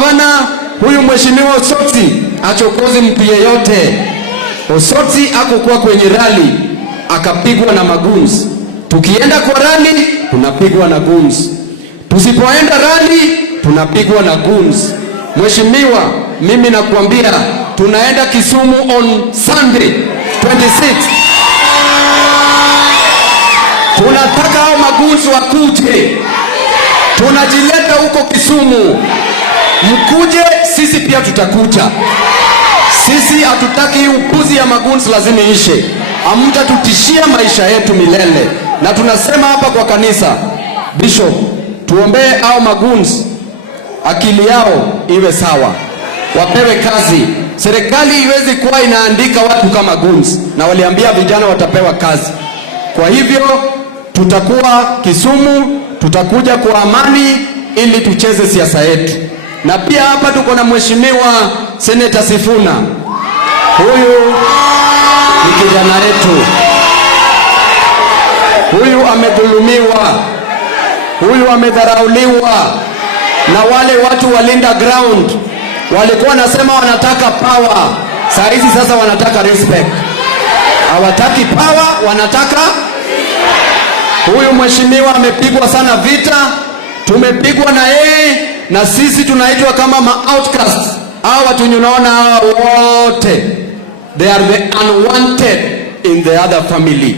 gavana huyu mheshimiwa Osotsi achokozi mtu yeyote. Osotsi hakukuwa kwenye rally akapigwa na maguns. Tukienda kwa rally tunapigwa na guns. Tusipoenda rally tunapigwa na guns. Mheshimiwa, mimi nakwambia tunaenda Kisumu on Sunday 26. Tunataka hao maguns wakuje. Tunajileta huko Kisumu. Mkuje, sisi pia tutakuja. Sisi hatutaki upuzi ya maguns, lazima ishe. Hamtatutishia maisha yetu milele. Na tunasema hapa kwa kanisa, Bishop, tuombee hao maguns akili yao iwe sawa. Wapewe kazi. Serikali iwezi kuwa inaandika watu kama guns, na waliambia vijana watapewa kazi. Kwa hivyo tutakuwa Kisumu, tutakuja kwa amani ili tucheze siasa yetu. Na pia hapa tuko na mheshimiwa Senator Sifuna. Huyu ni kijana wetu. Huyu amedhulumiwa. Huyu amedharauliwa. Na wale watu walinda ground walikuwa nasema wanataka power. Saa hizi sasa wanataka respect. Hawataki power, wanataka. Huyu mheshimiwa amepigwa sana vita. Tumepigwa na yeye, na sisi tunaitwa kama ma-outcasts. Hawa watu unaona hawa wote, they are the unwanted in the other family.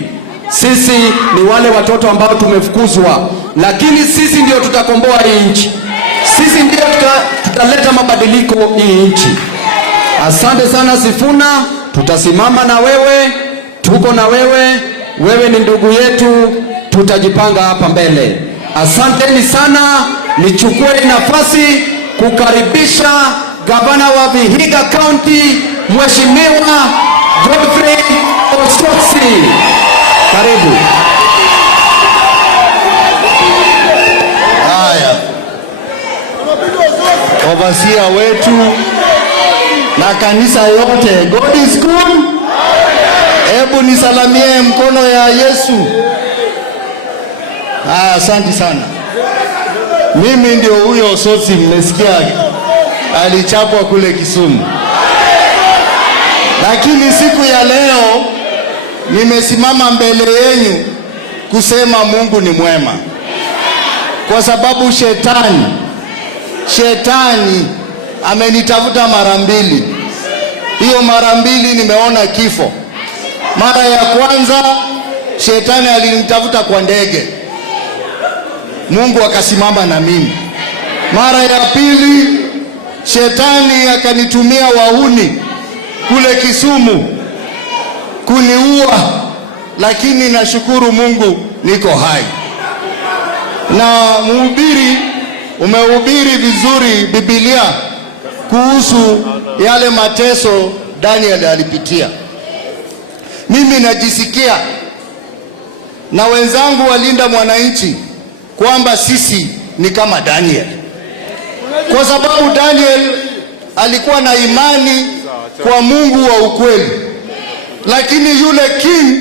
Sisi ni wale watoto ambao tumefukuzwa, lakini sisi ndio tutakomboa hii nchi. Sisi ndio tutaleta mabadiliko hii nchi. Asante sana Sifuna, tutasimama na wewe, tuko na wewe, wewe ni ndugu yetu, tutajipanga hapa mbele. Asanteni sana. Nichukue nafasi kukaribisha gavana wa Vihiga County, Mheshimiwa Godfrey Osotsi. Karibu. Haya, wabasia wetu na kanisa yote, God is good. Hebu nisalamie mkono ya Yesu. Asante sana. Mimi ndio huyo Osotsi mmesikia alichapwa kule Kisumu. Lakini siku ya leo nimesimama mbele yenu kusema Mungu ni mwema. Kwa sababu shetani amenitafuta mara mbili. Hiyo mara mbili nimeona kifo. Mara ya kwanza shetani alinitafuta kwa ndege, Mungu akasimama na mimi. Mara ya pili shetani akanitumia wahuni kule Kisumu kuniua, lakini nashukuru Mungu niko hai. Na umehubiri vizuri Biblia kuhusu yale mateso Daniel alipitia. Mimi najisikia na wenzangu walinda mwananchi kwamba sisi ni kama Daniel, kwa sababu Daniel alikuwa na imani kwa Mungu wa ukweli, lakini yule king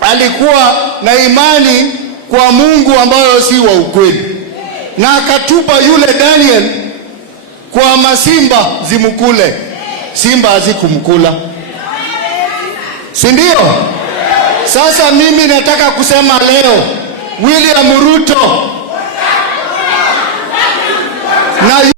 alikuwa na imani kwa Mungu ambayo si wa ukweli, na akatupa yule Daniel kwa masimba zimukule. Simba hazikumkula, si ndio? Sasa mimi nataka kusema leo, William Ruto na